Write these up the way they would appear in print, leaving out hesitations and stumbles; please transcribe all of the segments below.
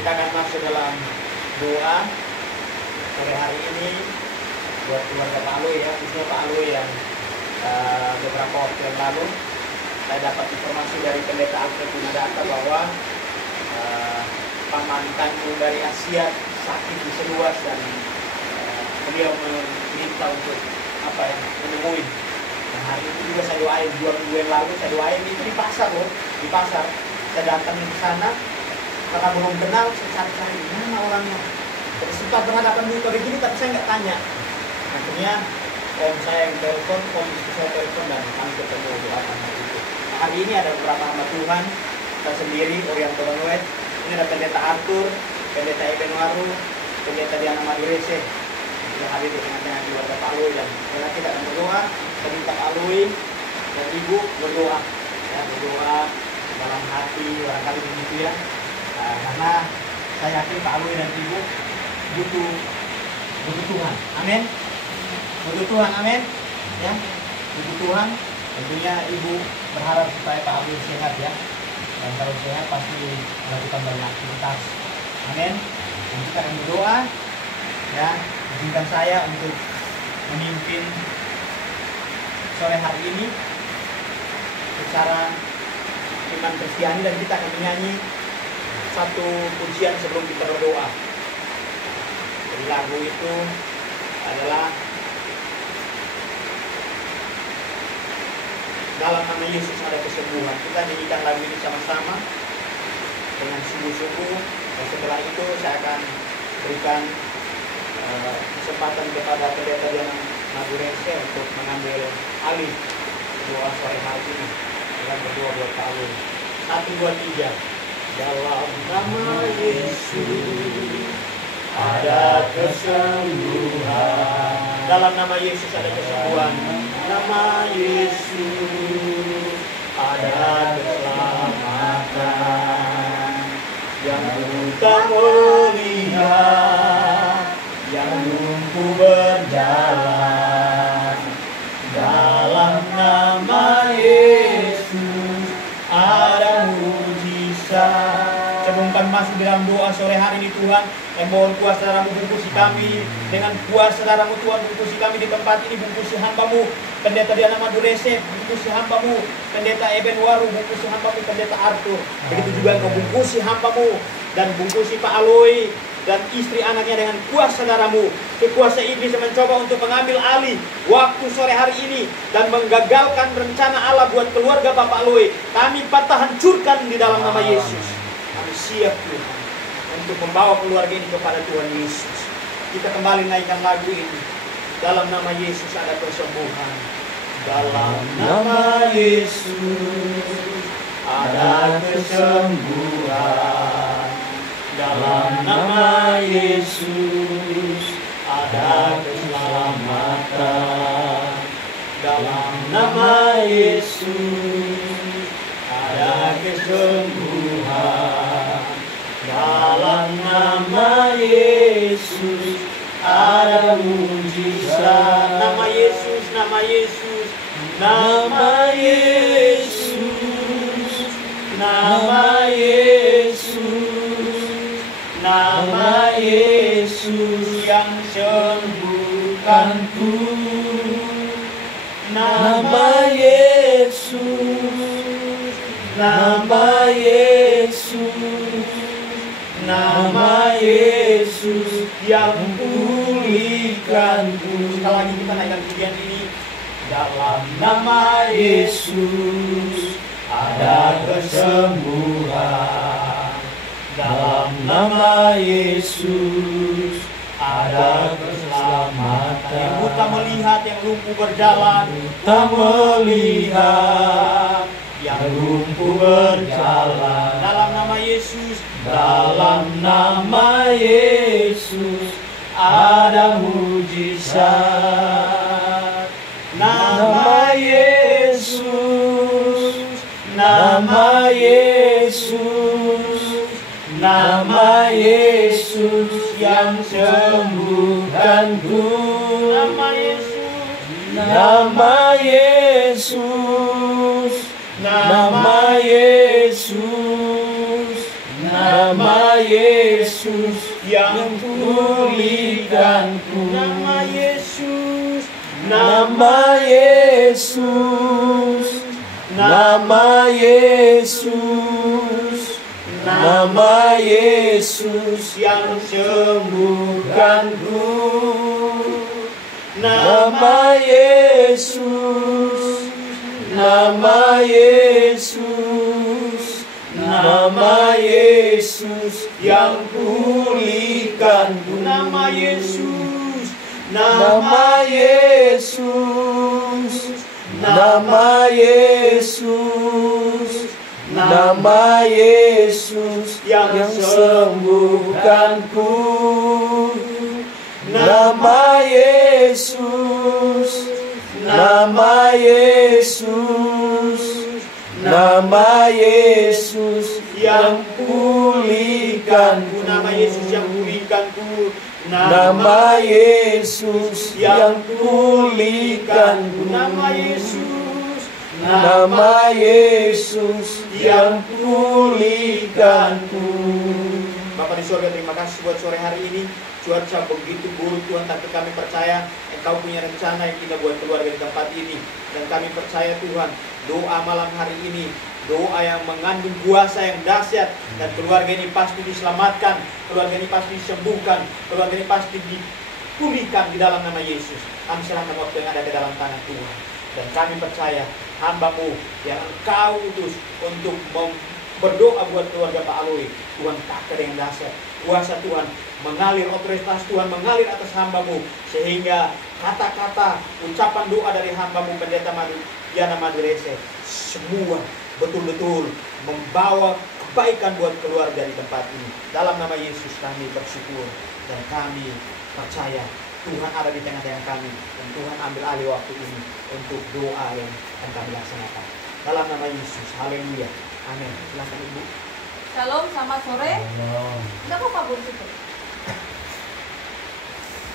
Kita akan masuk dalam doa sore hari ini buat keluarga Pak Alwi ya, khususnya Pak Alwi yang beberapa waktu yang lalu saya dapat informasi dari pendeta Alfred Gunadata bahwa paman kandung dari Asia sakit di seluas dan beliau meminta untuk menemui. Nah, hari itu juga saya doain, 2 minggu yang lalu saya doain itu di pasar loh, di pasar. Saya datang ke sana karena belum kenal, saya cari-cari mana orangnya. Jadi sempat berhadapan dulu begini tapi saya nggak tanya. Akhirnya om saya yang telepon, om istri saya telepon dan kami ketemu di atas hari itu. Nah, hari ini ada beberapa hamba Tuhan, saya sendiri, Orianto Banuet. Ini ada pendeta Arthur, pendeta Eben Waru, pendeta Diana Madurese. Kita hadir di tengah-tengah keluarga Pak Alwi dan kita akan berdoa. Saya minta Pak Alwi dan Ibu berdoa, ya, berdoa dalam hati barangkali begitu ya. Karena saya yakin Pak Alwi dan Ibu butuh Tuhan, amin. Butuh Tuhan, amin. Ya, butuh Tuhan. Tentunya Ibu berharap supaya Pak Alwi sehat ya. Dan kalau sehat pasti melakukan banyak aktivitas, amin. Dan kita akan berdoa, ya. Izinkan saya untuk memimpin sore hari ini secara iman Kristiani dan kita akan menyanyi satu pujian sebelum kita berdoa. Jadi lagu itu adalah Dalam Nama Yesus Ada Kesembuhan. Kita nyanyikan lagu ini sama-sama dengan sungguh-sungguh. Dan setelah itu saya akan berikan kesempatan kepada pendeta Diana Madurese untuk mengambil alih doa sore hari ini dengan berdoa buat Pak Alwi. 1, 2, 3. Dalam nama Yesus ada kesembuhan. Dalam nama Yesus ada kesembuhan. Nama Yesus ada keselamatan. Yang buta melihat, yang lumpuh berjalan. Dalam nama Yesus ada mujizat. Sebelum kami masuk dalam doa sore hari ini Tuhan, mohon kuasa darah-Mu bungkusi kami. Dengan kuasa darah-Mu Tuhan, bungkusi kami di tempat ini. Bungkusi hamba-Mu pendeta Diana Madurese, bungkusi hamba-Mu pendeta Eben Waru, bungkusi hamba-Mu pendeta Arthur. Begitu juga Engkau bungkusi hamba-Mu dan bungkusi Pak Alwi dan istri anaknya dengan kuasa darah-Mu. Kekuasa iblis yang mencoba untuk mengambil alih waktu sore hari ini dan menggagalkan rencana Allah buat keluarga Bapak Alwi, kami patah hancurkan di dalam nama Yesus. Kami siap Tuhan untuk membawa keluarga ini kepada Tuhan Yesus. Kita kembali naikkan lagu ini. Dalam nama Yesus ada kesembuhan. Dalam nama Yesus ada kesembuhan. Dalam nama Yesus ada keselamatan. Dalam nama Yesus ada kesembuhan. Dalam nama Yesus ada mujizat. Nama Yesus, nama Yesus, nama Yesus, nama Yesus, nama Yesus yang sembuhkanku. Nama Yesus, nama Yesus, nama Yesus yang pulihkanku. Sekali lagi kita naikkan pujian ini. Dalam nama Yesus ada kesembuhan. Dalam nama Yesus ada keselamatan. Yang buta melihat, yang lumpuh berjalan. Buta melihat, yang lumpuh berjalan. Dalam nama Yesus, dalam nama Yesus ada mujizat. Nama Yesus, nama Yesus, nama Yesus yang sembuhkanku. Nama Yesus, nama Yesus, nama Yesus, nama Yesus yang pulihkanku. Nama Yesus, Nama Yesus, nama Yesus, nama Yesus yang sembuhkanku. Nama Yesus, nama Yesus, nama Yesus yang pulihkanku. nama Yesus, Nama Yesus, nama Yesus, nama Yesus yang sembuhkanku. Nama Yesus, nama Yesus, nama Yesus yang pulihkanku. nama Yesus yang pulihkanku. Nama Yesus yang pulihkanku. Nama Yesus, Nama Yesus yang pulihkanku. Bapa di surga, terima kasih buat sore hari ini. Cuaca begitu buruk Tuhan, tapi kami percaya Engkau punya rencana yang indah buat keluarga di tempat ini. Dan kami percaya Tuhan, doa malam hari ini, doa yang mengandung kuasa yang dahsyat. Dan keluarga ini pasti diselamatkan, keluarga ini pasti disembuhkan, keluarga ini pasti dipulihkan di dalam nama Yesus. Kami serahkan waktu yang ada di dalam tangan Tuhan. Dan kami percaya hamba-Mu yang Engkau utus untuk berdoa buat keluarga Pak Aloy, Tuhan pakai dengan dahsyat. Kuasa Tuhan mengalir, otoritas Tuhan mengalir atas hamba-Mu, sehingga kata-kata ucapan doa dari hamba-Mu Pendeta Yana Madurese semua betul-betul membawa kebaikan buat keluarga di tempat ini. Dalam nama Yesus kami bersyukur dan kami percaya Tuhan ada di tengah-tengah kami, dan Tuhan ambil alih waktu ini untuk doa yang akan kami laksanakan. Dalam nama Yesus, haleluya, amin. Silakan Ibu. Shalom, selamat sore. Enggak apa-apa Bu situ.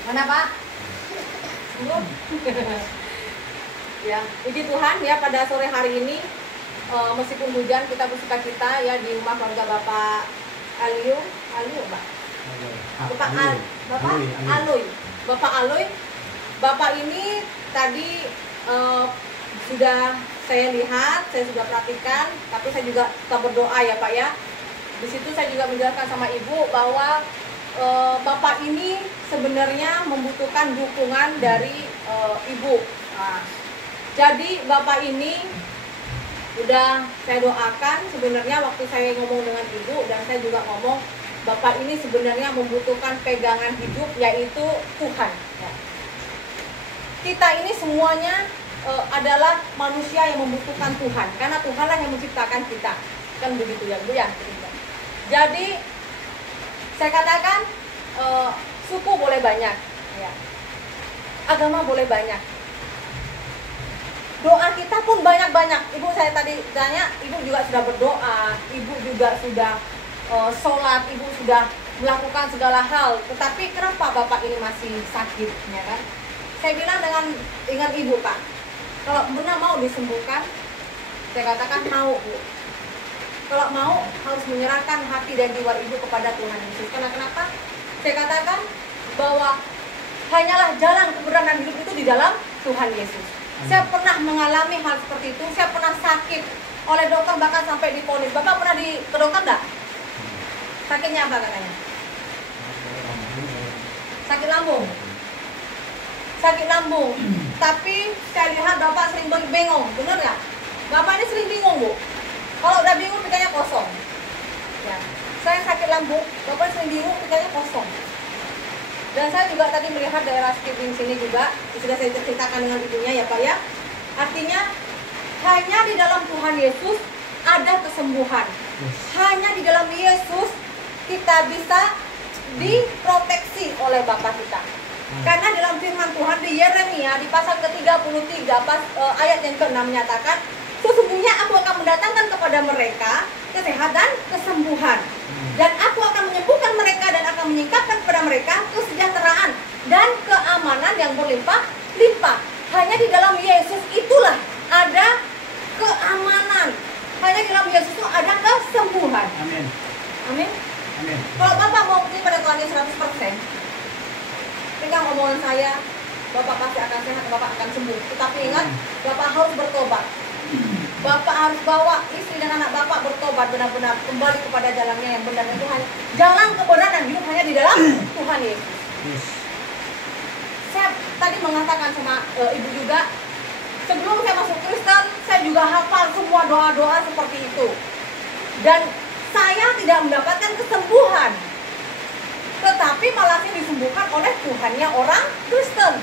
Mana Pak? Belum. Ya, puji Tuhan ya, pada sore hari ini meskipun hujan kita bersukacita ya di rumah keluarga Bapak Alio Pak. Bapak Aloy. Bapak Aloy. Bapak ini tadi sudah saya lihat, saya sudah perhatikan, tapi saya juga tetap berdoa ya Pak ya. Di situ saya juga menjelaskan sama Ibu bahwa Bapak ini sebenarnya membutuhkan dukungan dari Ibu. Nah, jadi Bapak ini udah saya doakan, sebenarnya waktu saya ngomong dengan Ibu dan saya juga ngomong, Bapak ini sebenarnya membutuhkan pegangan hidup, yaitu Tuhan. Ya. Kita ini semuanya adalah manusia yang membutuhkan Tuhan, karena Tuhanlah yang menciptakan kita, kan begitu ya Bu ya. Jadi saya katakan suku boleh banyak, ya. Agama boleh banyak, doa kita pun banyak-banyak. Ibu saya tadi tanya, Ibu juga sudah berdoa, Ibu juga sudah sholat, Ibu sudah melakukan segala hal. Tetapi kenapa Bapak ini masih sakit, ya kan? Saya bilang dengan Ibu, Pak, kalau benar mau disembuhkan, saya katakan mau Bu. Kalau mau harus menyerahkan hati dan jiwa Ibu kepada Tuhan Yesus. Karena kenapa? Saya katakan bahwa hanyalah jalan kebenaran hidup itu di dalam Tuhan Yesus. Saya pernah mengalami hal seperti itu. Saya pernah sakit oleh dokter, bahkan sampai diponis. Bapak pernah ke dokter enggak? Sakitnya apa katanya? Sakit lambung. Sakit lambung. Tapi saya lihat Bapak sering bingung, benar nggak? Bapak ini sering bingung Bu. Kalau udah bingung pikirnya kosong. Ya. Saya sakit lambung, Bapak sering bingung pikirnya kosong. Dan saya juga tadi melihat daerah sekitar sini juga, sudah saya ceritakan dengan ibunya ya Pak ya. Artinya hanya di dalam Tuhan Yesus ada kesembuhan. Hanya di dalam Yesus kita bisa diproteksi oleh Bapa kita. Karena dalam firman Tuhan di Yeremia di pasal ke-33 ayat yang ke-6 menyatakan, sesungguhnya aku akan mendatangkan kepada mereka kesehatan, kesembuhan, dan aku akan menyembuhkan mereka dan akan menyingkapkan kepada mereka kesejahteraan dan keamanan yang berlimpah-limpah. Hanya di dalam Yesus itulah ada keamanan. Hanya di dalam Yesus itu ada kesembuhan. Amin. Amin. Amin. Kalau Bapak mau percaya pada Tuhan Yesus 100%, pegang omongan saya, Bapak pasti akan sehat, Bapak akan sembuh. Tetapi ingat, Bapak harus bertobat. Bapak harus bawa istri dan anak Bapak bertobat benar-benar kembali kepada jalannya yang benar, dan Tuhan. Jalan kebenaran dan hidup hanya di dalam Tuhan Yesus. Saya tadi mengatakan sama ibu juga, sebelum saya masuk Kristen, saya juga hafal semua doa-doa seperti itu. Dan saya tidak mendapatkan kesembuhan, tetapi malah saya disembuhkan oleh Tuhannya orang Kristen.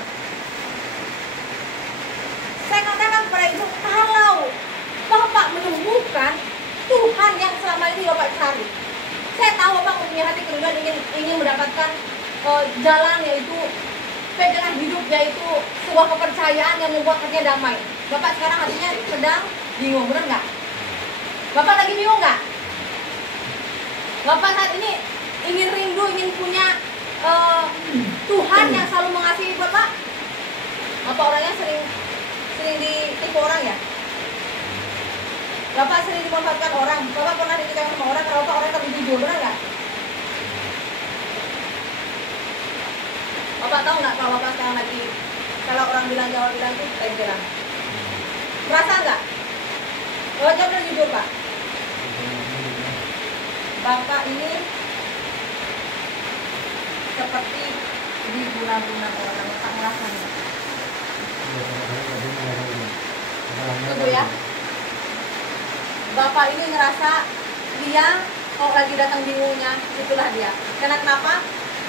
Saya katakan kepada ibu, kalau Bapak menemukan Tuhan yang selama ini Bapak cari, saya tahu Bapak mempunyai hati kerendahan, ingin mendapatkan jalan, yaitu pegangan hidup, yaitu sebuah kepercayaan yang membuat hatinya damai. Bapak sekarang hatinya sedang bingung, benar nggak? Bapak lagi bingung nggak? Bapak saat ini ingin rindu, ingin punya Tuhan yang selalu mengasihi Bapak. Apa orangnya sering ditipu orang ya? Bapak sering dimanfaatkan orang. Bapak pernah ditipu sama orang, kalau Bapak orang yang jujur, benar nggak? Bapak tahu nggak kalau Bapak sekarang lagi, kalau orang bilang Jawa bilang itu tempelan. Merasa nggak? Jawab jujur Pak. Bapak ini seperti diguna-guna orang yang tak merasanya. Tunggu ya. Bapak ini ngerasa dia kalau lagi datang bingungnya, itulah dia. Karena kenapa?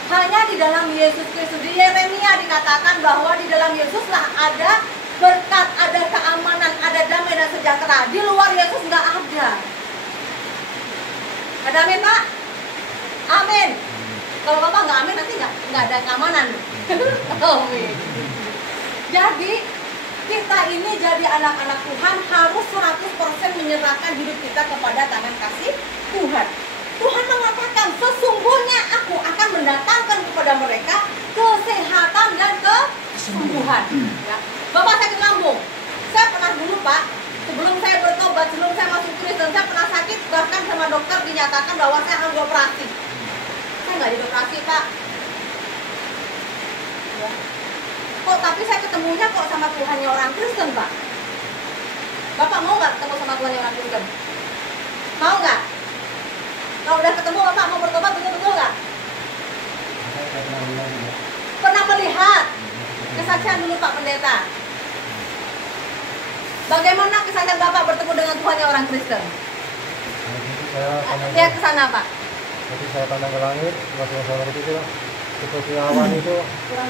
Hanya di dalam Yesus Kristus. Di Yeremia dikatakan bahwa di dalam Yesuslah ada berkat, ada keamanan, ada damai dan sejahtera. Di luar Yesus nggak ada. Ada amin Pak? Amin. Kalau Bapak nggak amin, nanti nggak ada keamanan. Amin. Jadi kita ini jadi anak-anak Tuhan harus 100% menyerahkan hidup kita kepada tangan kasih Tuhan. Tuhan mengatakan, sesungguhnya aku akan mendatangkan kepada mereka kesehatan dan kesembuhan. Ya. Bapak saya ke Lampung. Saya pernah dulu Pak, sebelum saya bertobat, sebelum saya masuk Kristen, saya pernah sakit, bahkan sama dokter dinyatakan bahwa saya harus operasi. Saya nggak dioperasi Pak. Ya. Kok tapi saya ketemunya kok sama Tuhannya orang Kristen Pak. Bapak mau nggak ketemu sama Tuhannya orang Kristen? Mau nggak? Kalau udah ketemu Bapak mau bertobat betul-betul nggak? Pernah melihat kesaksian dulu Pak Pendeta. Bagaimana kesaksian Bapak bertemu dengan Tuhannya orang Kristen? Lihat ke sana Pak. Jadi saya pandang ke langit, masih saya itu seperti awan itu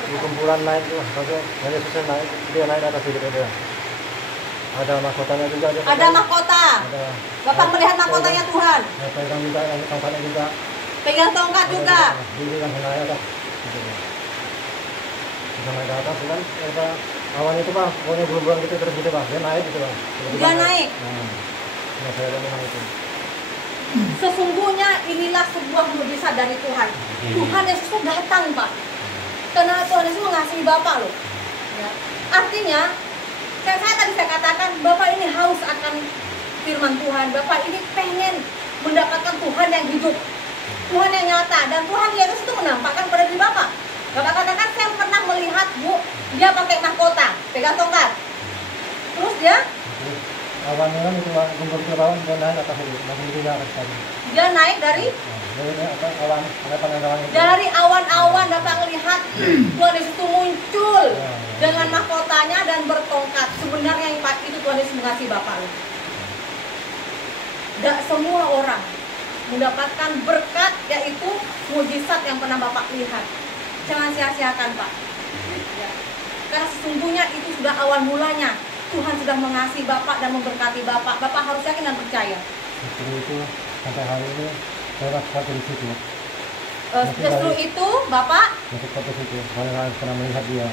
di kumpulan naik tuh, hanya susah naik, dia naik atas hidup dia. Ada mahkotanya juga. Ada mahkota. Ada. Bapak melihat mahkotanya Tuhan. Pegang juga, tongkatnya juga. Pegang tongkat juga. Diri yang naik atas. Bisa naik ke atas kan? Awan itu Pak, pokoknya berubah gitu terus gitu Pak, dia naik gitu Pak. Dia naik. Nah, saya memang itu. Sesungguhnya inilah sebuah mujizat dari Tuhan. Tuhan Yesus itu datang Pak. Karena Tuhan Yesus mengasihi Bapak loh. Ya. Artinya, saya tadi saya katakan, Bapak ini haus akan firman Tuhan. Bapak ini pengen mendapatkan Tuhan yang hidup, Tuhan yang nyata. Dan Tuhan Yesus itu menampakkan pada diri Bapak. Bapak katakan, saya pernah melihat Bu, dia pakai mahkota, pegang tongkat. Terus dia awannya kan itu kumpul ke bawah, dia naik atas itu, langsung dia atas tadi. Dia naik dari awan, ada pandangan itu. Dari awan-awan Bapak melihat Tuhan Yesus itu muncul dengan mahkotanya dan bertongkat. Sebenarnya itu Tuhan Yesus mengasihi Bapak. Tidak semua orang mendapatkan berkat, yaitu mujizat yang pernah Bapak lihat. Jangan sia-siakan Pak. Ya. Karena sesungguhnya itu sudah awal mulanya. Tuhan sudah mengasihi Bapak dan memberkati Bapak. Bapak harus yakin dan percaya. Justru itu sampai hari ini saya rasa di situ. Justru itu Bapak. Untuk foto situ, saya pernah melihat dia.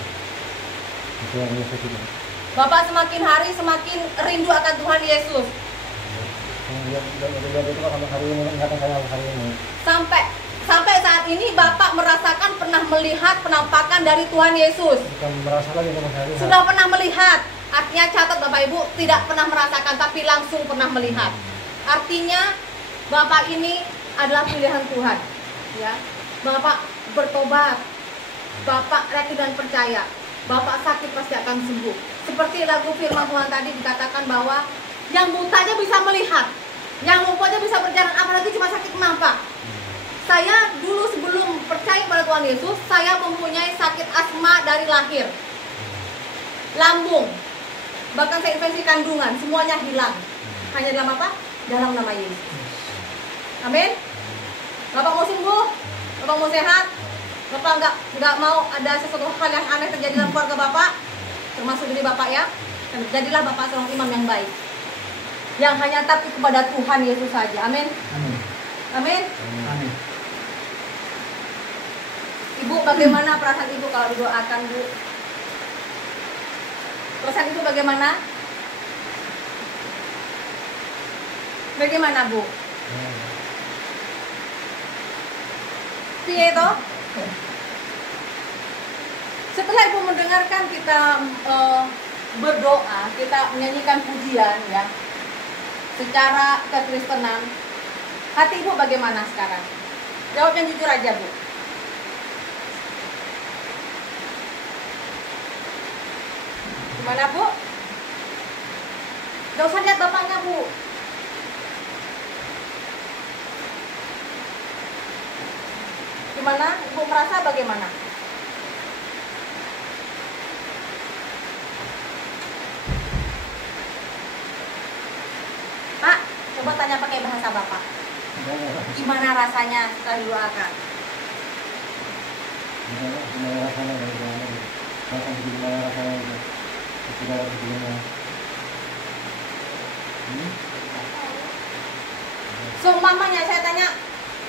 Itu yang Yesus itu. Bapak semakin hari semakin rindu akan Tuhan Yesus. Dia itu sampai hari ini, ingatan saya hari ini. Sampai saat ini Bapak merasakan pernah melihat penampakan dari Tuhan Yesus. Bukan merasa lagi sama hari. Sudah pernah melihat. Artinya catat Bapak Ibu, tidak pernah merasakan tapi langsung pernah melihat. Artinya Bapak ini adalah pilihan Tuhan. Ya, Bapak bertobat, Bapak yakin dan percaya, Bapak sakit pasti akan sembuh. Seperti lagu firman Tuhan tadi dikatakan bahwa yang buta aja bisa melihat, yang lumpuh aja bisa berjalan, apalagi cuma sakit nampak. Saya dulu sebelum percaya pada Tuhan Yesus, saya mempunyai sakit asma dari lahir, lambung, bahkan saya infeksi kandungan, semuanya hilang. Hanya dalam apa? Dalam nama Yesus. Amin. Bapak mau sembuh, Bapak mau sehat, Bapak nggak mau ada sesuatu hal yang aneh terjadi dalam keluarga Bapak, termasuk diri Bapak ya. Dan jadilah Bapak seorang imam yang baik, yang hanya takut kepada Tuhan Yesus saja. Amin. Amin. Amin. Ibu, bagaimana perasaan ibu kalau didoakan, Bu? Perasaan ibu bagaimana? Bagaimana, Bu? Piye toh? Setelah ibu mendengarkan kita berdoa, kita menyanyikan pujian ya, secara kekristenan, hati ibu bagaimana sekarang? Jawab yang jujur aja, Bu. Gimana, Bu? Gak usah lihat bapaknya, Bu. Gimana? Ibu merasa bagaimana? Pak, coba tanya pakai bahasa Bapak. Gimana rasanya setelah didoakan? Gimana rasanya? Gimana rasanya? Sudah begini. Seumpamanya saya tanya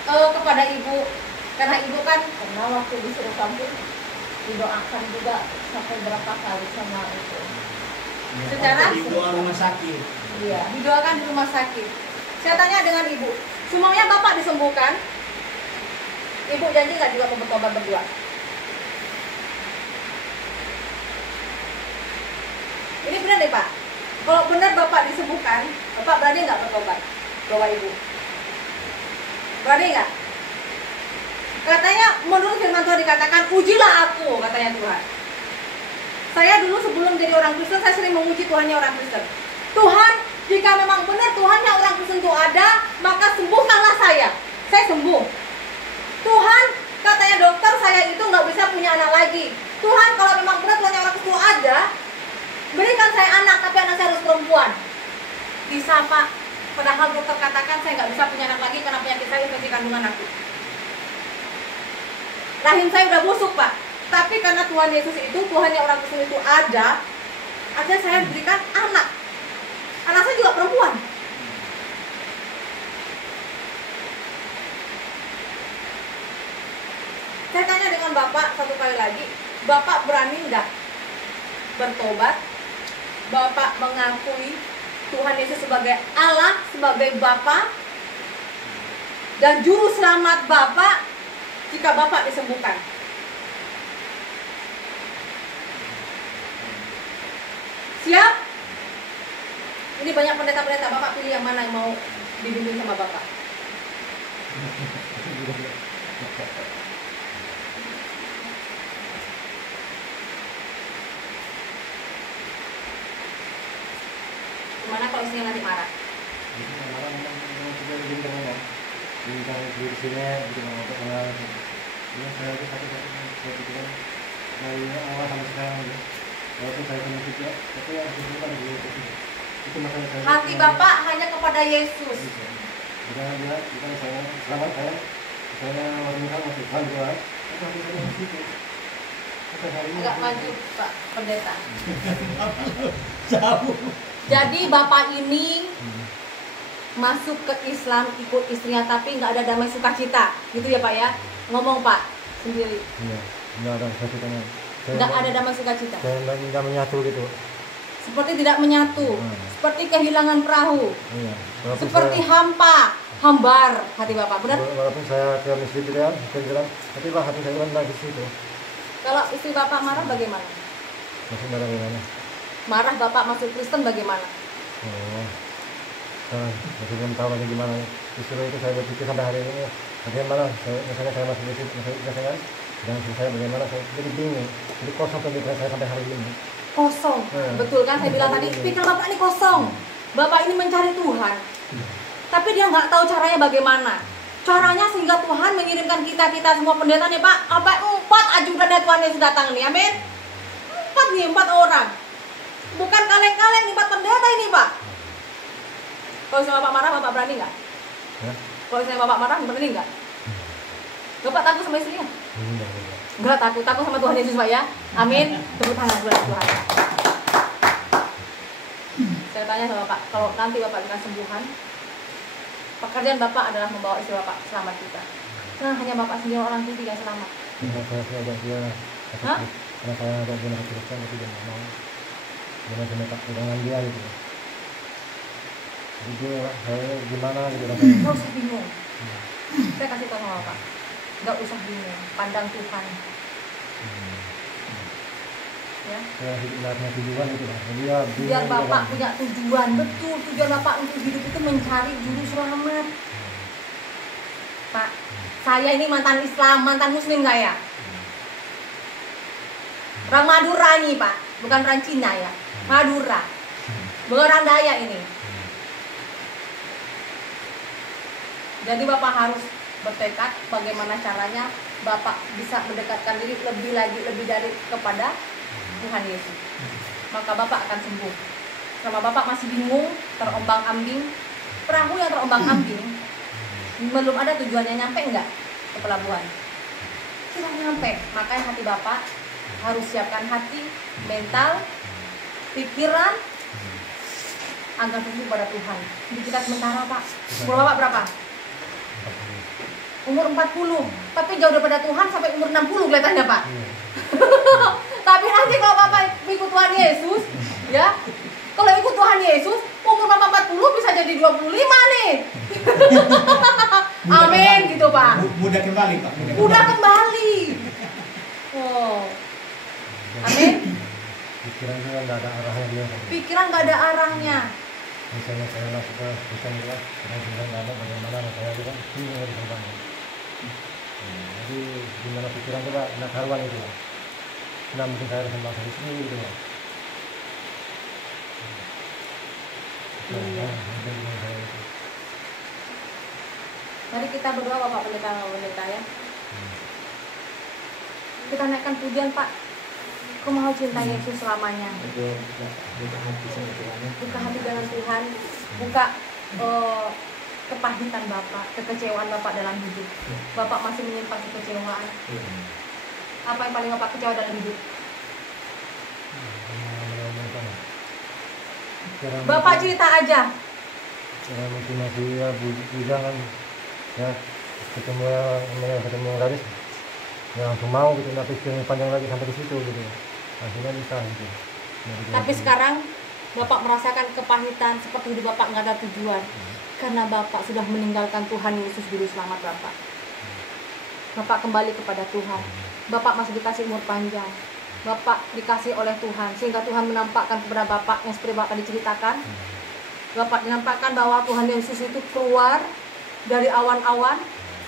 kepada ibu, karena ibu kan pernah waktu disuruh kampung didoakan juga sampai berapa kali sama itu. Secara di doa rumah sakit. iya, didoakan di rumah sakit. Saya tanya dengan ibu, semuanya Bapak disembuhkan? Ibu janji nggak juga mau bertobat berdua? Ini benar nih Pak. Kalau benar Bapak disembuhkan, Bapak berani nggak bertobat? Bawa ibu. Berani nggak? Katanya menurut firman Tuhan dikatakan, ujilah aku, katanya Tuhan. Saya dulu sebelum jadi orang Kristen, saya sering menguji Tuhannya orang Kristen. Tuhan, jika memang benar Tuhannya orang Kristen itu ada, maka sembuhkanlah saya. Saya sembuh. Tuhan, katanya dokter, saya itu nggak bisa punya anak lagi. Tuhan, kalau memang benar Tuhannya orang Kristen ada, berikan saya anak, tapi anak saya harus perempuan. Bisa Pak, padahal dokter katakan saya nggak bisa punya anak lagi karena penyakit saya infeksi kandungan aku. Rahim saya udah busuk Pak, tapi karena Tuhan Yesus itu, Tuhan yang orang Kristen itu ada, akhirnya saya diberikan anak. Anak saya juga perempuan. Saya tanya dengan Bapak satu kali lagi, Bapak berani nggak bertobat? Bapak mengakui Tuhan Yesus sebagai Allah, sebagai Bapa dan juru selamat Bapak jika Bapak disembuhkan. Siap? Ini banyak pendeta-pendeta, Bapak pilih yang mana yang mau dibimbing sama Bapak. Gimana kalau istrinya nanti marah? Di sini bikin apa kenal. Ya saya itu satu pikiran dari awal sampai sekarang aja. Walaupun saya punya juga, tapi yang dibutuhkan itu makanya saya. Hati Bapak hanya kepada Yesus. Bukan saya, selama saya wanita masih Tuhan Tuhan. Itu hati saya di situ. Agak maju Pak Pendeta. Jauh. Jadi Bapak ini masuk ke Islam ikut istrinya, tapi nggak ada damai sukacita, gitu ya Pak ya? Ngomong Pak sendiri. Iya, nggak ada sukacitanya. Nggak ada damai sukacita. Saya nggak menyatu gitu. Seperti tidak menyatu, seperti kehilangan perahu, Iya. seperti hampa, hambar hati Bapak, benar? Walaupun saya ke masjid jalan, tapi lah hati saya lagi di situ. Kalau istri Bapak marah bagaimana? Masih marah gimana? Marah Bapak masuk Kristen bagaimana? Oh. Nah, masih belum tahu lagi gimana. Justru itu saya berpikir sampai hari ini bagaimana misalnya saya masih biasanya dan saya bagaimana saya jadi bingung, jadi kosong pemikiran saya sampai hari ini. Kosong, betul kan? Saya bilang tadi, pikiran Bapak ini kosong. Bapak ini mencari Tuhan, tapi dia nggak tahu caranya bagaimana. Caranya sehingga Tuhan mengirimkan kita semua pendeta nih Pak. Sampai 4 ajudan Tuhan Yesus datang nih, amin. 4 orang. Bukan kaleng-kaleng nih 4 pendeta ini Pak. Kalau sama Bapak marah, Bapak berani nggak? Ya? Kalau sama Bapak marah, berani nggak? Bapak takut sama istrinya? Enggak takut sama Tuhan Yesus Pak ya. Amin. Tepuk tangan buat Tuhan. Saya tanya sama Bapak, kalau nanti Bapak dengan sembuhan, pekerjaan Bapak adalah membawa istri Bapak selamat juga. Nah, hanya Bapak sendiri orang itu yang selamat. Saya ajak dia, karena saya ajak dia masuk Kristen, tapi dia nggak mau. Dia masih nekat pegangan dia gitu. Jadi dia, saya gimana gitu rasanya. Nggak usah bingung. Saya kasih tahu sama Bapak, nggak usah bingung. Pandang Tuhan. Ya. Saya hidupnya tujuan gitu lah. Biar Bapak punya tujuan, betul tujuan Bapak untuk hidup itu mencari juru selamat. Pak, saya ini mantan Islam, mantan Muslim saya. Orang Madura nih Pak, bukan orang Cina ya, Madura, bukan orang Dayak ini. Jadi Bapak harus bertekad bagaimana caranya Bapak bisa mendekatkan diri lebih dari kepada Tuhan Yesus. Maka Bapak akan sembuh. Selama Bapak masih bingung, terombang-ambing, perahu yang terombang-ambing, belum ada tujuannya, nyampe enggak ke pelabuhan? Tidak nyampe. Makanya hati Bapak harus siapkan hati, mental, pikiran agar tumbuh pada Tuhan. Hidup kita sementara Pak. Umur Bapak berapa? Umur 40, tapi jauh daripada Tuhan sampai umur 60 kelihatannya Pak. Tapi nanti kalau Bapak ikut Tuhan Yesus, ya, kalau ikut Tuhan Yesus, umur Bapak 40 bisa jadi 25 nih. Amin gitu Pak. Mudah kembali Pak. Udah kembali. Oh. Amin. Pikiran juga nggak ada arahnya dia. Pikiran nggak ada arahnya. Misalnya saya masuk ke Kristen juga, karena Tuhan nggak ada bagaimana, saya juga bingung di tempatnya. Jadi gimana pikiran coba nak karuan itu. Nah mungkin saya harus membahas di sini gitu. Iya. Mari kita berdoa Bapak Pendeta ya. Kita naikkan pujian Pak. Aku mau cinta Yesus selamanya. Buka hati dengan Tuhan. Buka kepahitan Bapak, kekecewaan Bapak dalam hidup. Bapak masih menyimpan kekecewaan. Apa yang paling Bapak kecewa dalam hidup? Bapak cerita aja. Karena mungkin masih ya bujangan ya ketemu gadis ya langsung mau gitu, tapi pikirnya panjang lagi sampai di situ gitu, akhirnya bisa gitu. Tapi sekarang Bapak merasakan kepahitan seperti hidup Bapak nggak ada tujuan karena Bapak sudah meninggalkan Tuhan Yesus Juru Selamat Bapak. Bapak kembali kepada Tuhan. Bapak masih dikasih umur panjang. Bapak dikasih oleh Tuhan sehingga Tuhan menampakkan kepada Bapak yang seperti Bapak diceritakan. Bapak dinampakkan bahwa Tuhan Yesus itu keluar dari awan-awan,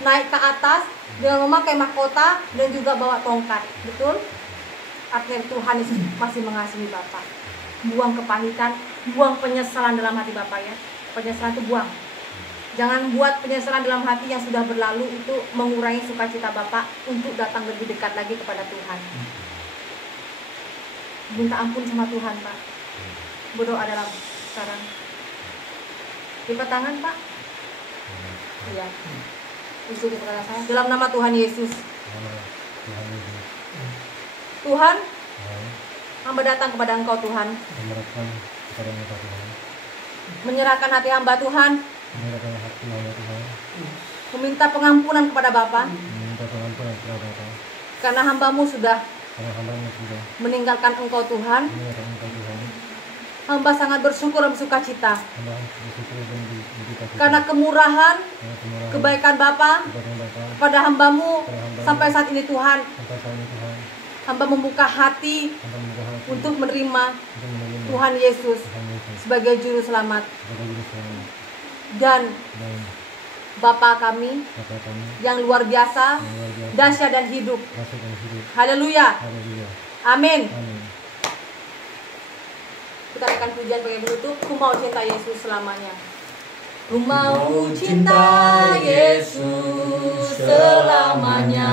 naik ke atas dengan memakai mahkota dan juga bawa tongkat. Betul? Artinya Tuhan Yesus masih mengasihi Bapak. Buang kepahitan, buang penyesalan dalam hati Bapak ya. Penyesalan itu buang. Jangan buat penyesalan dalam hati yang sudah berlalu itu mengurangi sukacita Bapak untuk datang lebih dekat lagi kepada Tuhan. Minta ampun sama Tuhan Pak. Berdoa dalam sekarang. Lipat tangan Pak. Iya. Usul kepada saya. Dalam nama Tuhan Yesus. Tuhan, hamba datang kepada Engkau Tuhan. Menyerahkan hati hamba Tuhan. Meminta pengampunan kepada Bapa. Karena hambamu sudah meninggalkan Engkau Tuhan. Hamba sangat bersyukur dan bersuka cita karena kemurahan, kebaikan Bapa pada hambamu sampai saat ini Tuhan. Hamba membuka hati untuk menerima Tuhan Yesus sebagai Juru Selamat. dan dan Bapa kami Bapa kami yang luar biasa, yang luar biasa, dahsyat dan hidup. dahsyat dan hidup. Haleluya. Haleluya. Amin. Amin. Kita akan pujian sebagai penutup. Ku mau cinta Yesus selamanya. Ku mau cinta Yesus selamanya.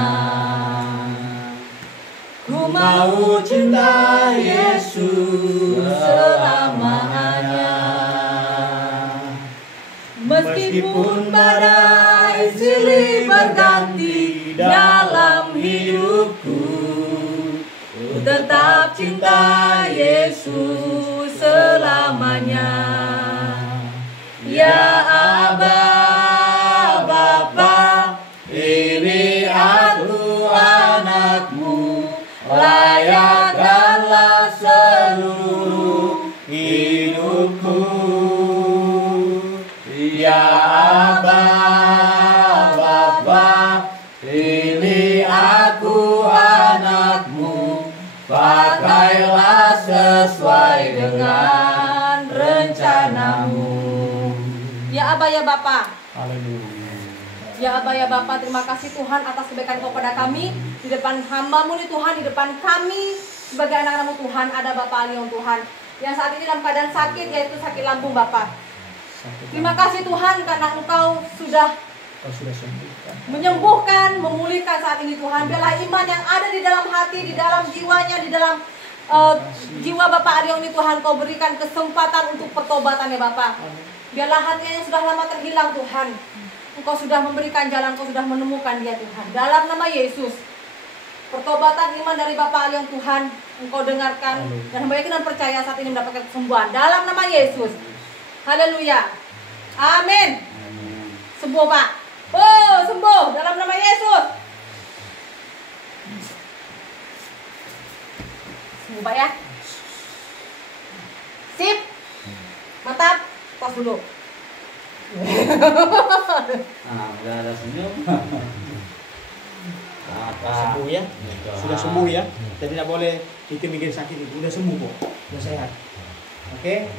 Ku mau cinta Yesus selamanya. Meskipun badai silih berganti dalam hidupku, ku tetap cinta Yesus selamanya. Ya Aba, Bapa, ini aku anakmu, layakkanlah seluruh hidupku. Ya Aba, Bapa, ini aku anakmu, pakailah sesuai dengan rencanamu. Ya Aba, ya Bapa. Haleluya. Ya Aba, ya Bapa, terima kasih Tuhan atas kebaikan Kau pada kami. Di depan hamba-Mu nih Tuhan, di depan kami sebagai anak-anak-Mu Tuhan, ada Bapak Alion Tuhan, yang saat ini dalam keadaan sakit, yaitu sakit lambung Bapak. Terima kasih Tuhan karena Engkau sudah Kau sudah sembuhkan. menyembuhkan, memulihkan saat ini Tuhan. Biarlah iman yang ada di dalam hati, di dalam jiwanya, di dalam jiwa Bapak Alion ini Tuhan, Kau berikan kesempatan untuk pertobatan ya Bapak. Biarlah hatinya yang sudah lama terhilang Tuhan, Engkau sudah memberikan jalan, Engkau sudah menemukan dia Tuhan. Dalam nama Yesus, pertobatan iman dari Bapak Alion Tuhan, Engkau dengarkan dan hamba yakin dan percaya saat ini mendapatkan kesembuhan. Dalam nama Yesus. Haleluya. Amin. Sembuh Pak. Oh, sembuh dalam nama Yesus. Sembuh Pak ya. Sip. Mantap. Tos dulu. Udah ada senyum. Sembuh ya. Sudah sembuh ya. Kita tidak boleh itu mikir sakit itu. Udah sembuh kok. Udah sehat. Oke.